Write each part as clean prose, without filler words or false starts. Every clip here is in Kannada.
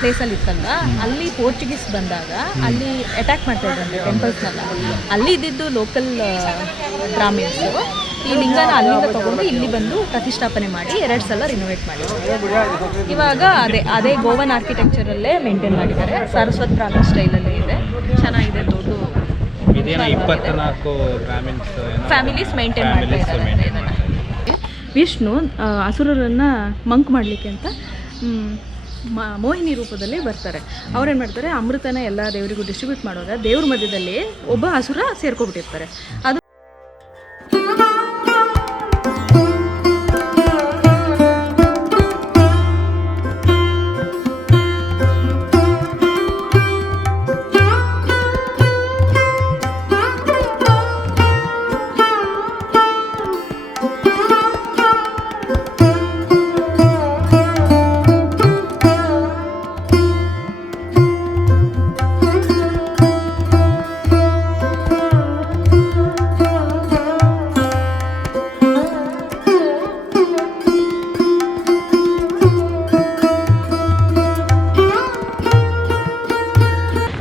ಪ್ಲೇಸಲ್ಲಿ ಇತ್ತಲ್ಲ, ಅಲ್ಲಿ ಪೋರ್ಚುಗೀಸ್ ಬಂದಾಗ ಅಲ್ಲಿ ಅಟ್ಯಾಕ್ ಮಾಡ್ತಾ ಇದ್ರಂತೆ ಟೆಂಪಲ್ಸ್ನೆಲ್ಲ. ಅಲ್ಲಿ ಇದ್ದಿದ್ದು ಲೋಕಲ್ ಬ್ರಾಹ್ಮಿನ್ಸು ಈ ಲಿಂಗನ ಅಲ್ಲಿಂದ ತೊಗೊಂಡು ಇಲ್ಲಿ ಬಂದು ಪ್ರತಿಷ್ಠಾಪನೆ ಮಾಡಿ 2 ಸಲ ರಿನೋವೇಟ್ ಮಾಡಿದ್ದಾರೆ. ಇವಾಗ ಅದೇ ಗೋವನ್ ಆರ್ಕಿಟೆಕ್ಚರಲ್ಲೇ ಮೇಂಟೈನ್ ಮಾಡಿದ್ದಾರೆ. ಸರಸ್ವತ್ ಬ್ರಾಹ್ಮಣ ಸ್ಟೈಲಲ್ಲೇ ಇದೆ, ಚೆನ್ನಾಗಿದೆ. ದೊಡ್ಡ 24 ಫ್ಯಾಮಿಲೀಸ್ ಮೇಂಟೈನ್ ಮಾಡ್ತಾ ಇದ್ದಾರೆ. ವಿಷ್ಣು ಅಸುರರನ್ನು ಮಂಕ್ ಮಾಡಲಿಕ್ಕೆ ಅಂತ ಮೋಹಿನಿ ರೂಪದಲ್ಲಿ ಬರ್ತಾರೆ. ಅವ್ರೇನು ಮಾಡ್ತಾರೆ, ಅಮೃತನ ಎಲ್ಲ ದೇವರಿಗೂ ಡಿಸ್ಟ್ರಿಬ್ಯೂಟ್ ಮಾಡುವಾಗ ದೇವ್ರ ಮಧ್ಯದಲ್ಲಿ ಒಬ್ಬ ಅಸುರ ಸೇರ್ಕೊಬಿಟ್ಟಿರ್ತಾರೆ. ಅದು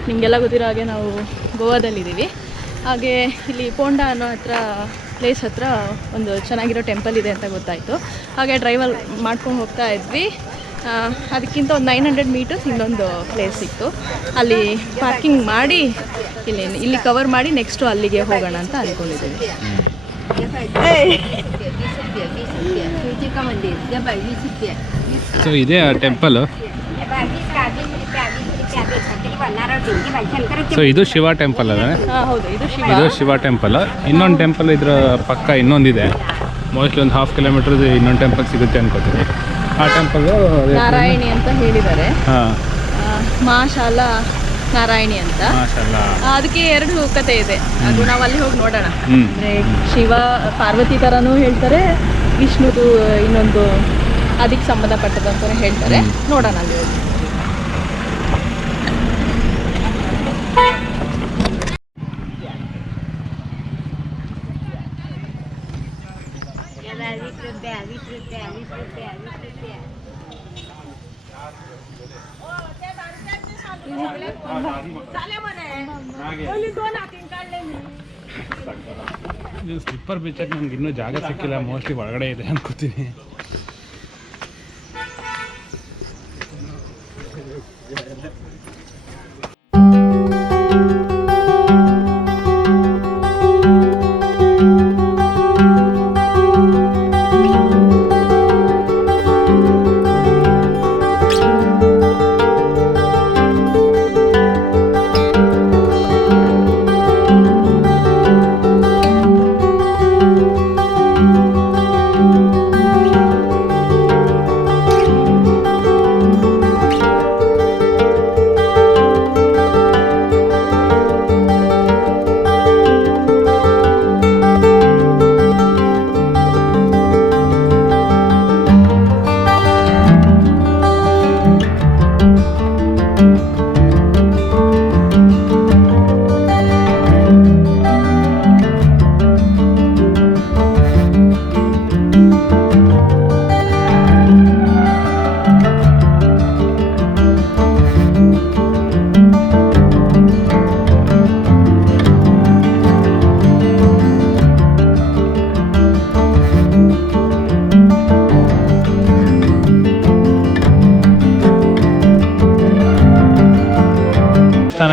ನಿಮಗೆಲ್ಲ ಗೊತ್ತಿರೋ ಹಾಗೆ ನಾವು ಗೋವಾದಲ್ಲಿದ್ದೀವಿ. ಹಾಗೆ ಇಲ್ಲಿ ಪೋಂಡ ಅನ್ನೋ ಪ್ಲೇಸ್ ಹತ್ರ ಒಂದು ಚೆನ್ನಾಗಿರೋ ಟೆಂಪಲ್ ಇದೆ ಅಂತ ಗೊತ್ತಾಯಿತು. ಹಾಗೆ ಡ್ರೈವರ್ ಮಾಡ್ಕೊಂಡು ಹೋಗ್ತಾ ಇದ್ವಿ. ಅದಕ್ಕಿಂತ ಒಂದು 900 ಮೀಟರ್ಸ್ ಇನ್ನೊಂದು ಪ್ಲೇಸ್ ಸಿಕ್ತು. ಅಲ್ಲಿ ಪಾರ್ಕಿಂಗ್ ಮಾಡಿ ಇಲ್ಲಿ ಕವರ್ ಮಾಡಿ ನೆಕ್ಸ್ಟು ಅಲ್ಲಿಗೆ ಹೋಗೋಣ ಅಂತ ಅಂದ್ಕೊಂಡಿದ್ದೀವಿ. ಸೊ ಇದೇ ಟೆಂಪಲ್. ಸೊ ಇದು ಶಿವ ಟೆಂಪಲ್ ಅಲ್ಲ? ಹೌದು, ಇದು ಶಿವ ಟೆಂಪಲ್. ಇನ್ನೊಂದು ಟೆಂಪಲ್ ಇದ್ರ ಪಕ್ಕ ಇನ್ನೊಂದಿದೆ, ಮೋಸ್ಟ್ಲಿ ಒಂದು 1/2 ಕಿಲೋಮೀಟರ್ ಇನ್ನೊಂದು ಟೆಂಪಲ್ ಸಿಗುತ್ತೆ ಅನ್ಕೋತೀನಿ. ಆ ಟೆಂಪಲ್ ನಾರಾಯಣಿ ಅಂತ ಹೇಳಿದ್ದಾರೆ. ಮಾಶಾಲಾ ನಾರಾಯಣಿ ಅಂತ. ಅದಕ್ಕೆ 2 ಕತೆ ಇದೆ, ಅದು ನಾವು ಅಲ್ಲಿ ಹೋಗಿ ನೋಡೋಣ. ಅಂದರೆ ಶಿವ ಪಾರ್ವತಿ ಥರನೂ ಹೇಳ್ತಾರೆ, ವಿಷ್ಣುದು ಇನ್ನೊಂದು ಅದಕ್ಕೆ ಸಂಬಂಧಪಟ್ಟದ್ದು ಅಂತಲೇ ಹೇಳ್ತಾರೆ. ನೋಡೋಣ ಅಲ್ಲಿ. ಸ್ಲಿಪ್ಪರ್ ಬಿಚ್ಚಕ್ಕೆ ನಮ್ಗೆ ಇನ್ನೂ ಜಾಗ ಸಿಕ್ಕಿಲ್ಲ, ಮೋಸ್ಟ್ಲಿ ಒಳಗಡೆ ಇದೆ ಅನ್ಕೋತೀನಿ.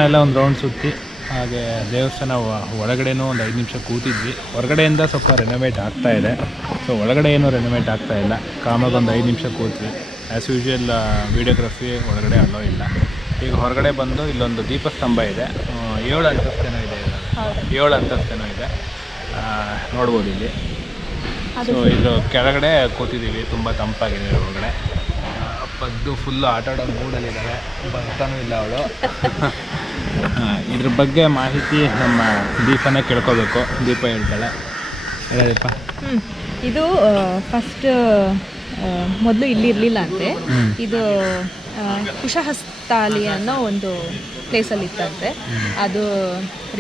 ಎಲ್ಲ ಒಂದು ರೌಂಡ್ ಸುತ್ತಿ ಹಾಗೆ ದೇವಸ್ಥಾನ ಒಳಗಡೆನೂ ಒಂದು 5 ನಿಮಿಷ ಕೂತಿದ್ವಿ. ಹೊರಗಡೆಯಿಂದ ಸ್ವಲ್ಪ ರೆನೋವೇಟ್ ಆಗ್ತಾ ಇದೆ. ಸೊ ಒಳಗಡೆ ಏನೂ ರೆನೋವೇಟ್ ಆಗ್ತಾ ಇಲ್ಲ. ಕಾಮಾಗ ಒಂದು 5 ನಿಮಿಷ ಕೂತ್ವಿ. ಆ್ಯಸ್ ಯೂಶ್ವಲ್ ವೀಡಿಯೋಗ್ರಫಿ ಒಳಗಡೆ ಅಲ್ಲೋ ಇಲ್ಲ. ಈಗ ಹೊರಗಡೆ ಬಂದು ಇಲ್ಲೊಂದು ದೀಪಸ್ತಂಭ ಇದೆ, 7 ಅಂತಸ್ತೇನೋ ಇದೆ, 7 ಅಂತಸ್ತೇನೋ ಇದೆ, ನೋಡ್ಬೋದು ಇಲ್ಲಿ. ಸೊ ಇದು ಕೆಳಗಡೆ ಕೂತಿದ್ದೀವಿ, ತುಂಬ ತಂಪಾಗಿದೆ ಒಳಗಡೆ. ಪದ್ದು ಫುಲ್ಲು ಆಟಾಡೋ ಮೂಡಲ್ಲಿದ್ದಾರೆ, ಬರ್ತಾನೂ ಇಲ್ಲ ಅವಳು. ಇದ್ರ ಬಗ್ಗೆ ಮಾಹಿತಿ ನಮ್ಮ ದೀಪನೇ ಕೇಳ್ಕೋಬೇಕು. ದೀಪ ಹೇಳ್ತಾಳೆ. ಇದು ಫಸ್ಟ್ ಮೊದಲು ಇಲ್ಲಿ ಇರಲಿಲ್ಲ ಅಂತೆ. ಇದು ಕುಶಹಸ್ತಾಲಿ ಅನ್ನೋ ಒಂದು ಪ್ಲೇಸಲ್ಲಿ ಇತ್ತಂತೆ. ಅದು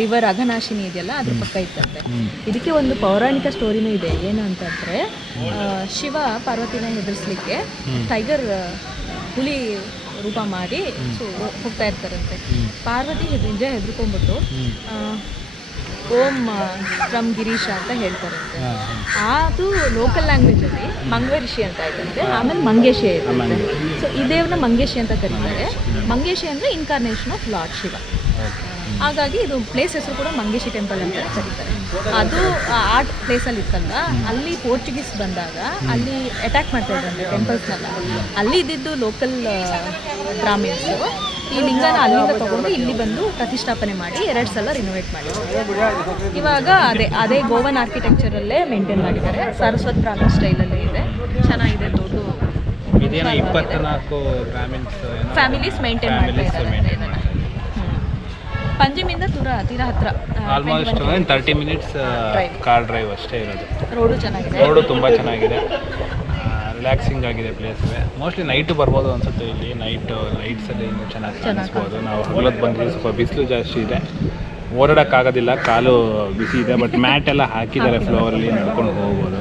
ರಿವರ್ ಅಘನಾಶಿನಿ ಇದೆಯಲ್ಲ, ಅದ್ರ ಪಕ್ಕ ಇತ್ತಂತೆ. ಇದಕ್ಕೆ ಒಂದು ಪೌರಾಣಿಕ ಸ್ಟೋರಿನೂ ಇದೆ. ಏನು ಅಂತಂದರೆ, ಶಿವ ಪಾರ್ವತಿನ ಹೆದರಿಸ್ಲಿಕ್ಕೆ ಹುಲಿ ರೂಪ ಮಾಡಿ ಸೊ ಹೋಗ್ತಾ ಇರ್ತಾರಂತೆ. ಪಾರ್ವತಿ ಹೆದರ್ಕೊಂಡ್ಬಿಟ್ಟು ಓಂ ಫ್ರಮ್ ಗಿರೀಶ ಅಂತ ಹೇಳ್ತಾರಂತೆ. ಅದು ಲೋಕಲ್ ಲ್ಯಾಂಗ್ವೇಜಲ್ಲಿ ಮಂಗವರಿಷಿ ಅಂತ ಆಯ್ತಂತೆ. ಆಮೇಲೆ ಮಂಗೇಶಿ ಆಯ್ತಂತೆ. ಸೊ ಈ ದೇವ್ರನ್ನ ಮಂಗೇಶಿ ಅಂತ ಕರೀತಾರೆ. ಮಂಗೇಶಿ ಅಂದರೆ ಇನ್ಕಾರ್ನೇಷನ್ ಆಫ್ ಲಾರ್ಡ್ ಶಿವ. ಹಾಗಾಗಿ ಇದು ಪ್ಲೇಸ್ ಹೆಸರು ಕೂಡ ಮಂಗೇಶಿ ಟೆಂಪಲ್ ಅಂತ ಕರೀತಾರೆ. ಅದು ಆರ್ಟ್ ಪ್ಲೇಸಲ್ಲಿ ಇತ್ತಲ್ಲ, ಅಲ್ಲಿ ಪೋರ್ಚುಗೀಸ್ ಬಂದಾಗ ಅಲ್ಲಿ ಅಟ್ಯಾಕ್ ಮಾಡ್ತಾ ಇದ್ರಂತೆ ಟೆಂಪಲ್ಸ್ನೆಲ್ಲ. ಅಲ್ಲಿ ಇದ್ದಿದ್ದು ಲೋಕಲ್ ಬ್ರಾಹ್ಮಿನ್ಸು ಈ ಲಿಂಗನ ಅಲ್ಲಿಂದ ತೊಗೊಂಡು ಇಲ್ಲಿ ಬಂದು ಪ್ರತಿಷ್ಠಾಪನೆ ಮಾಡಿ 2 ಸಲ ರಿನೋವೇಟ್ ಮಾಡಿದ್ದಾರೆ. ಇವಾಗ ಅದೇ ಗೋವನ್ ಆರ್ಕಿಟೆಕ್ಚರಲ್ಲೇ ಮೇಂಟೈನ್ ಮಾಡಿದ್ದಾರೆ. ಸರಸ್ವತ್ ಬ್ರಾಹ್ಮಣ ಸ್ಟೈಲಲ್ಲೇ ಇದೆ, ಚೆನ್ನಾಗಿದೆ. ದೊಡ್ಡ 24 ಫ್ಯಾಮಿಲೀಸ್ ಮೇಂಟೈನ್ ಮಾಡ್ತಾ ಇದ್ದಾರೆ ಇದನ್ನು. ಪಂಜಿಮಿಂದ ತೀರಾ ಹತ್ರ, ಆಲ್ಮೋಸ್ಟ್ 30 ಮಿನಿಟ್ಸ್ ಕಾರ್ ಡ್ರೈವ್ ಅಷ್ಟೇ ಇರೋದು. ರೋಡು ಚೆನ್ನಾಗಿದೆ, ರೋಡು ತುಂಬ ಚೆನ್ನಾಗಿದೆ, ರಿಲ್ಯಾಕ್ಸಿಂಗ್ ಆಗಿದೆ ಪ್ಲೇಸ್. ಮೋಸ್ಟ್ಲಿ ನೈಟು ಬರ್ಬೋದು ಅನ್ಸುತ್ತೆ. ಇಲ್ಲಿ ನೈಟು ಲೈಟ್ಸಲ್ಲಿ ಇನ್ನೂ ಚೆನ್ನಾಗಿ ಕಾಣಿಸ್ಬೋದು. ನಾವು ಹಗಲೊತ್ತು ಬಂದಿದ್ದೀವಿ, ಸ್ವಲ್ಪ ಬಿಸಿಲು ಜಾಸ್ತಿ ಇದೆ, ಓಡಾಡೋಕ್ಕಾಗೋದಿಲ್ಲ, ಕಾಲು ಬಿಸಿ ಇದೆ. ಬಟ್ ಮ್ಯಾಟ್ ಎಲ್ಲ ಹಾಕಿದ್ದಾರೆ ಫ್ಲೋರಲ್ಲಿ, ನಡ್ಕೊಂಡು ಹೋಗ್ಬೋದು.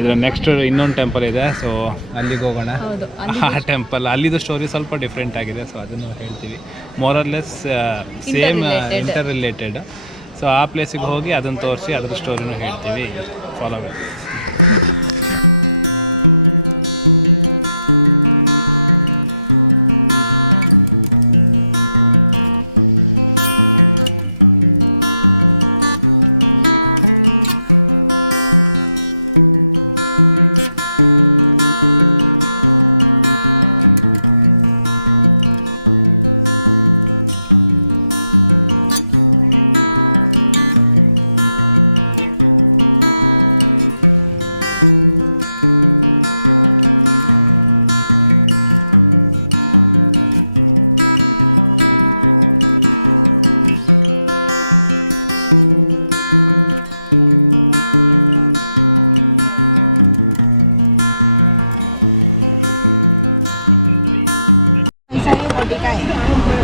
ಇದರ ನೆಕ್ಸ್ಟ್ ಇನ್ನೊಂದು ಟೆಂಪಲ್ ಇದೆ, ಸೊ ಅಲ್ಲಿಗೆ ಹೋಗೋಣ. ಆ ಟೆಂಪಲ್ ಅಲ್ಲಿದ್ದು ಸ್ಟೋರಿ ಸ್ವಲ್ಪ ಡಿಫ್ರೆಂಟ್ ಆಗಿದೆ, ಸೊ ಅದನ್ನು ಹೇಳ್ತೀವಿ. ಮೋರಲ್ಲೆಸ್ ಸೇಮ್ ಇಂಟರ್ ರಿಲೇಟೆಡ್. ಸೊ ಆ ಪ್ಲೇಸಿಗೆ ಹೋಗಿ ಅದನ್ನು ತೋರಿಸಿ ಅದ್ರ ಸ್ಟೋರಿನೂ ಹೇಳ್ತೀವಿ. ಫಾಲೋ ಮಾಡಿ.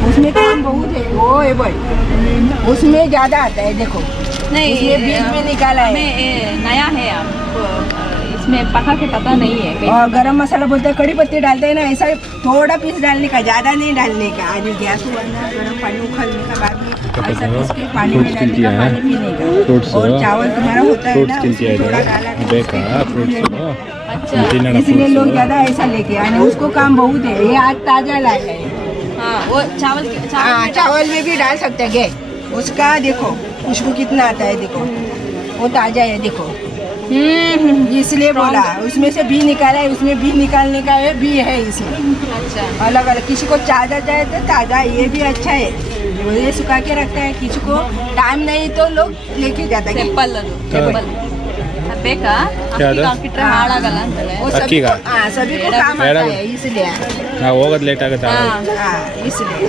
उसमें काम बहुत है, वो है भाई, उसमें ज़्यादा आता है। देखो नहीं, उसमें बीज भी निकाला है, नया है आपको, इसमें पका के पता नहीं है। और गरम मसाला बोलते हैं, कड़ी पत्ती डालते हैं ना, ऐसा थोड़ा पीस डालने का, ज़्यादा नहीं डालने का। आज गैस उबलना, गरम पानी उखलने का बाद ऐसा पीस के पानी में डालने का, पानी पीने का। और चावल तुम्हारा होता है ना, थोड़ा डाला, इसलिए लोग ज़्यादा ऐसा लेके आए। उसको काम बहुत है, ये आज ताज़ा लाए हैं। हाँ, वो चावल में भी डाल सकते हैं। उसका देखो खुशबू कितना आता है, देखो वो ताज़ा है, देखो इसलिए बोला। उसमें से भी निकाला है, उसमें भी निकालने का है, भी है इसमें। अच्छा, अलग अलग, किसी को ताज़ा चाहिए तो ताज़ा, ये भी अच्छा है, ये सुखा के रखता है। किसी को टाइम नहीं तो लोग लेके जाता है। ಬೇಕಾ ಹಾಳಾಗಲ್ಲ वो सभी को, सभी को काम आता है, इसलिए ನಾವು ಹೋಗೋದು ಲೇಟ್ ಆಗುತ್ತೆ. इसलिए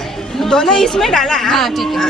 दोनों इसमें डाला। हाँ ठीक है।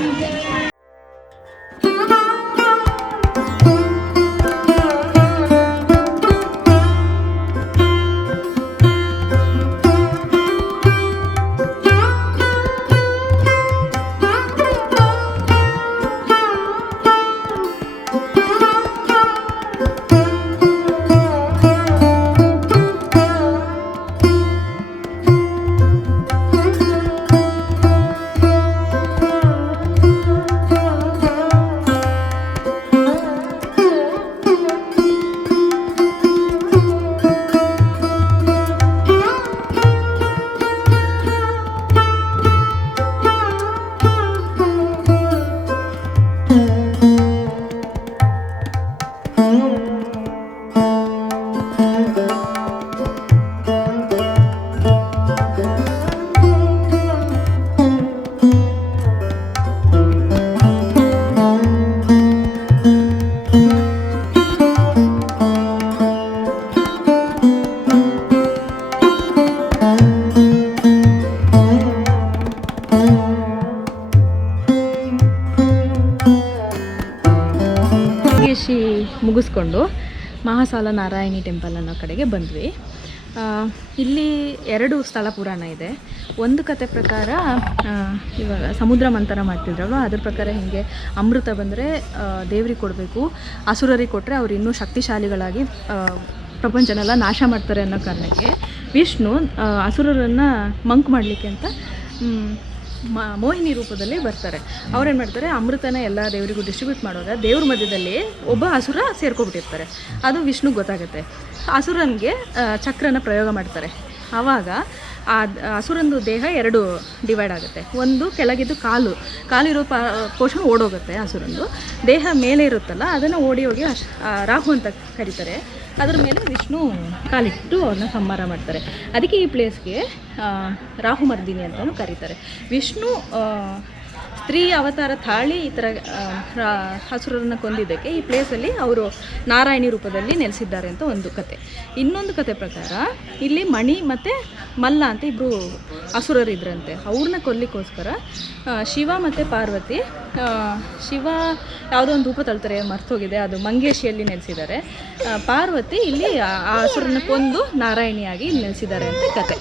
ಮುಗಿಸ್ಕೊಂಡು ಮಹಾಸಾಲ ನಾರಾಯಣಿ ಟೆಂಪಲ್ ಅನ್ನೋ ಕಡೆಗೆ ಬಂದ್ವಿ. ಇಲ್ಲಿ 2 ಸ್ಥಳ ಪುರಾಣ ಇದೆ. ಒಂದು ಕತೆ ಪ್ರಕಾರ ಇವಾಗ ಸಮುದ್ರ ಮಂಥನ ಮಾಡ್ತಿದ್ರಲ್ವ, ಅದ್ರ ಪ್ರಕಾರ ಹೀಗೆ ಅಮೃತ ಬಂದರೆ ದೇವ್ರಿಗೆ ಕೊಡಬೇಕು, ಅಸುರರಿಗೆ ಕೊಟ್ಟರೆ ಅವ್ರು ಇನ್ನೂ ಶಕ್ತಿಶಾಲಿಗಳಾಗಿ ಪ್ರಪಂಚನೆಲ್ಲ ನಾಶ ಮಾಡ್ತಾರೆ ಅನ್ನೋ ಕಾರಣಕ್ಕೆ ವಿಷ್ಣು ಅಸುರರನ್ನು ಮಂಕ್ ಮಾಡಲಿಕ್ಕೆ ಅಂತ ಮೋಹಿನಿ ರೂಪದಲ್ಲಿ ಬರ್ತಾರೆ. ಅವ್ರೇನು ಮಾಡ್ತಾರೆ, ಅಮೃತನ ಎಲ್ಲ ದೇವರಿಗೂ ಡಿಸ್ಟ್ರಿಬ್ಯೂಟ್ ಮಾಡುವಾಗ ದೇವ್ರ ಮಧ್ಯದಲ್ಲಿ ಒಬ್ಬ ಅಸುರ ಸೇರ್ಕೊಬಿಟ್ಟಿರ್ತಾರೆ. ಅದು ವಿಷ್ಣುಗೆ ಗೊತ್ತಾಗುತ್ತೆ. ಅಸುರನಿಗೆ ಚಕ್ರನ ಪ್ರಯೋಗ ಮಾಡ್ತಾರೆ. ಆವಾಗ ಆ ಅಸುರಂದು ದೇಹ 2 ಡಿವೈಡ್ ಆಗುತ್ತೆ. ಒಂದು ಕೆಳಗಿದ್ದು ಕಾಲಿರೋ ಪೋರ್ಷನ್ ಓಡೋಗುತ್ತೆ ಅಸುರಂದು. ದೇಹ ಮೇಲೆ ಇರುತ್ತಲ್ಲ ಅದನ್ನು ಓಡಿ ಹೋಗಿ ರಾಹು ಅಂತ ಕರೀತಾರೆ. ಅದರ ಮೇಲೆ ವಿಷ್ಣು ಕಾಲಿಟ್ಟು ಅವ್ರನ್ನ ಸಂಹಾರ ಮಾಡ್ತಾರೆ. ಅದಕ್ಕೆ ಈ ಪ್ಲೇಸ್ಗೆ ರಾಹುಮರ್ದಿನಿ ಅಂತಲೂ ಕರೀತಾರೆ. ವಿಷ್ಣು ಸ್ತ್ರೀ ಅವತಾರ ತಾಳಿ ಈ ಥರ ಹಸುರನ್ನು ಕೊಂದಿದ್ದಕ್ಕೆ ಈ ಪ್ಲೇಸಲ್ಲಿ ಅವರು ನಾರಾಯಣಿ ರೂಪದಲ್ಲಿ ನೆಲೆಸಿದ್ದಾರೆ ಅಂತ ಒಂದು ಕತೆ. ಇನ್ನೊಂದು ಕತೆ ಪ್ರಕಾರ ಇಲ್ಲಿ ಮಣಿ ಮತ್ತು ಮಲ್ಲ ಅಂತ ಇಬ್ಬರು ಅಸುರರಿದ್ರಂತೆ. ಅವ್ರನ್ನ ಕೊಲ್ಲಿಕ್ಕೋಸ್ಕರ ಶಿವ ಮತ್ತು ಪಾರ್ವತಿ, ಶಿವ ಯಾವುದೋ ಒಂದು ರೂಪ ತಳ್ತಾರೆ, ಮರ್ತೋಗಿದೆ, ಅದು ಮಂಗೇಶಿಯಲ್ಲಿ ನೆಲೆಸಿದ್ದಾರೆ. ಪಾರ್ವತಿ ಇಲ್ಲಿ ಆ ಅಸುರನ್ನ ಕೊಂದು ನಾರಾಯಣಿಯಾಗಿ ಇಲ್ಲಿ ನೆಲೆಸಿದ್ದಾರೆ ಅಂತ ಕತೆ.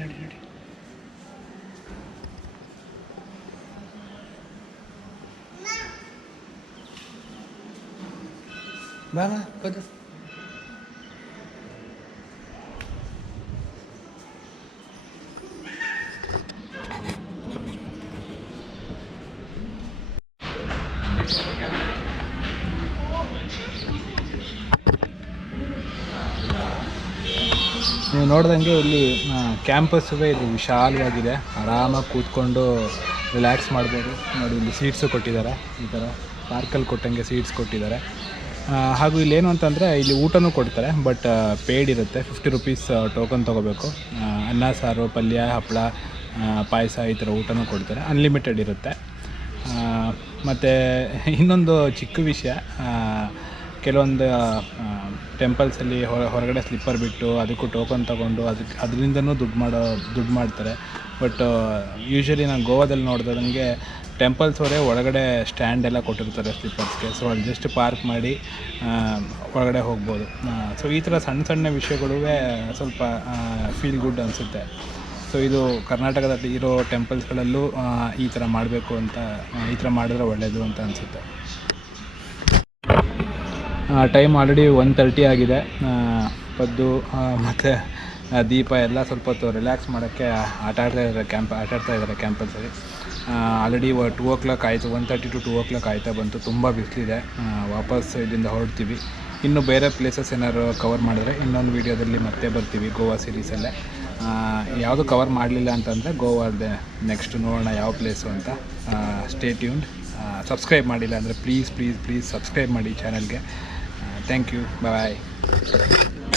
ನಡಿ. ಬಾ ಬದು. ನೀವು ನೋಡ್ದಂಗೆ ಇಲ್ಲಿ ಕ್ಯಾಂಪಸ್ಸುವೆ ಇದು ವಿಶಾಲವಾಗಿದೆ. ಆರಾಮಾಗಿ ಕೂತ್ಕೊಂಡು ರಿಲ್ಯಾಕ್ಸ್ ಮಾಡ್ಬೋದು. ನೋಡಿ, ಇಲ್ಲಿ ಸೀಟ್ಸು ಕೊಟ್ಟಿದ್ದಾರೆ. ಈ ಥರ ಪಾರ್ಕಲ್ಲಿ ಕೊಟ್ಟಂಗೆ ಸೀಟ್ಸ್ ಕೊಟ್ಟಿದ್ದಾರೆ. ಹಾಗೂ ಇಲ್ಲೇನು ಅಂತಂದರೆ ಇಲ್ಲಿ ಊಟನೂ ಕೊಡ್ತಾರೆ, ಬಟ್ ಪೇಯ್ಡ್ ಇರುತ್ತೆ. 50 ರುಪೀಸ್ ಟೋಕನ್ ತೊಗೋಬೇಕು. ಅನ್ನ ಸಾರು, ಪಲ್ಯ, ಹಪ್ಪಳ, ಪಾಯಸ ಈ ಥರ ಊಟನೂ ಕೊಡ್ತಾರೆ. ಅನ್ಲಿಮಿಟೆಡ್ ಇರುತ್ತೆ. ಮತ್ತು ಇನ್ನೊಂದು ಚಿಕ್ಕ ವಿಷಯ, ಕೆಲವೊಂದು ಟೆಂಪಲ್ಸಲ್ಲಿ ಹೊರಗಡೆ ಸ್ಲಿಪ್ಪರ್ ಬಿಟ್ಟು ಅದಕ್ಕೂ ಟೋಕನ್ ತೊಗೊಂಡು ಅದರಿಂದನೂ ದುಡ್ಡು ಮಾಡ್ತಾರೆ. ಬಟ್ ಯೂಶ್ವಲಿ ನಾನು ಗೋವಾದಲ್ಲಿ ನೋಡಿದಂಗೆ ಟೆಂಪಲ್ಸ್ ಒಳಗಡೆ ಸ್ಟ್ಯಾಂಡ್ ಎಲ್ಲ ಕೊಟ್ಟಿರ್ತಾರೆ ಸ್ಲಿಪ್ಪರ್ಸ್ಗೆ. ಸೊ ಅಲ್ಲಿ ಜಸ್ಟ್ ಪಾರ್ಕ್ ಮಾಡಿ ಒಳಗಡೆ ಹೋಗ್ಬೋದು. ಸೊ ಈ ಥರ ಸಣ್ಣ ಸಣ್ಣ ವಿಷಯಗಳೂ ಸ್ವಲ್ಪ ಫೀಲ್ ಗುಡ್ ಅನಿಸುತ್ತೆ. ಸೊ ಇದು ಕರ್ನಾಟಕದಲ್ಲಿ ಇರೋ ಟೆಂಪಲ್ಸ್ಗಳಲ್ಲೂ ಈ ಥರ ಮಾಡಬೇಕು ಅಂತ, ಈ ಥರ ಮಾಡಿದ್ರೆ ಒಳ್ಳೆಯದು ಅಂತ ಅನಿಸುತ್ತೆ. ಟೈಮ್ ಆಲ್ರೆಡಿ 1:30 ಆಗಿದೆ. ಪದ್ದು ಮತ್ತು ದೀಪ ಎಲ್ಲ ಸ್ವಲ್ಪ ಹೊತ್ತು ರಿಲ್ಯಾಕ್ಸ್ ಮಾಡೋಕ್ಕೆ ಆಟ ಆಡ್ತಾ ಇದ್ದಾರೆ ಕ್ಯಾಂಪಸ್ಸಲ್ಲಿ. ಆಲ್ರೆಡಿ 2 o'clock ಆಯಿತು. 1:30 to 2 o'clock ಆಯ್ತಾ ಬಂತು. ತುಂಬ ಬಿಸಿಲಿದೆ. ವಾಪಸ್ ಇಲ್ಲಿಂದ ಹೊರಡ್ತೀವಿ. ಇನ್ನು ಬೇರೆ ಪ್ಲೇಸಸ್ ಏನಾದ್ರು ಕವರ್ ಮಾಡಿದ್ರೆ ಇನ್ನೊಂದು ವೀಡಿಯೋದಲ್ಲಿ ಮತ್ತೆ ಬರ್ತೀವಿ ಗೋವಾ ಸೀರೀಸಲ್ಲೇ. ಯಾವುದು ಕವರ್ ಮಾಡಲಿಲ್ಲ ಅಂತಂದರೆ ಗೋವಾದ ನೆಕ್ಸ್ಟ್ ನೋಡೋಣ ಯಾವ ಪ್ಲೇಸು ಅಂತ. Stay tuned. ಸಬ್ಸ್ಕ್ರೈಬ್ ಮಾಡಿಲ್ಲ ಅಂದರೆ ಪ್ಲೀಸ್ ಸಬ್ಸ್ಕ್ರೈಬ್ ಮಾಡಿ ಚಾನಲ್ಗೆ. Thank you. ಬಾಯ್.